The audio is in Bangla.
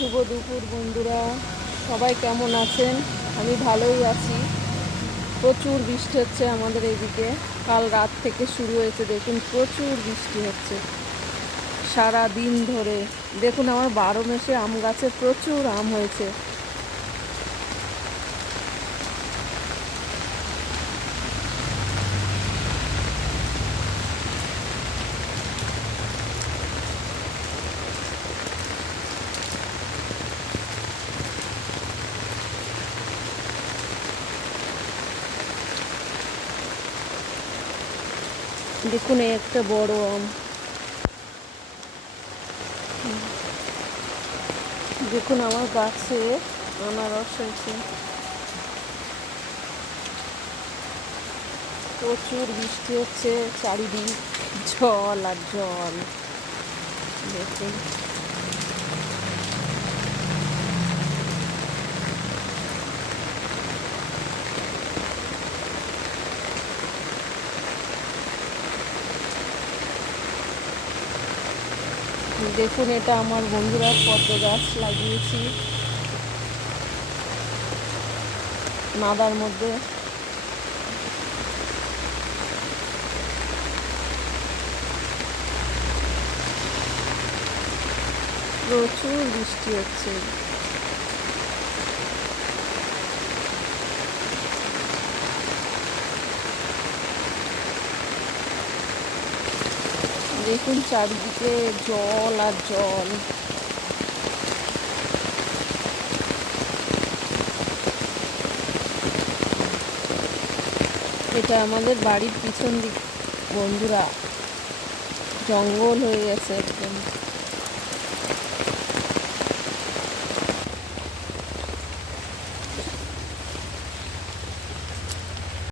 শুভ দুপুর বন্ধুরা, সবাই কেমন আছেন? আমি ভালোই আছি। প্রচুর বৃষ্টি হচ্ছে আমাদের এইদিকে। কাল রাত থেকে শুরু হয়েছে, দেখুন প্রচুর বৃষ্টি হচ্ছে সারা দিন ধরে। দেখুন আমার 12 মেশে আম গাছে প্রচুর আম হয়েছে। দেখুন এই একটা বড় আম। দেখুন আমার গাছে আনারস হয়েছে। প্রচুর বৃষ্টি হচ্ছে, চারিদিক জল আর জল। দেখুন দেখুন এটা আমার বন্ধুরা পদ্ম গাছ লাগিয়েছি নাদার মধ্যে। প্রচুর বৃষ্টি হচ্ছে। দেখুন চারিদিকে জল আর জল। এটা আমাদের বাড়ির পিছন দিক বন্ধুরা, জঙ্গল হয়ে গেছে একদম।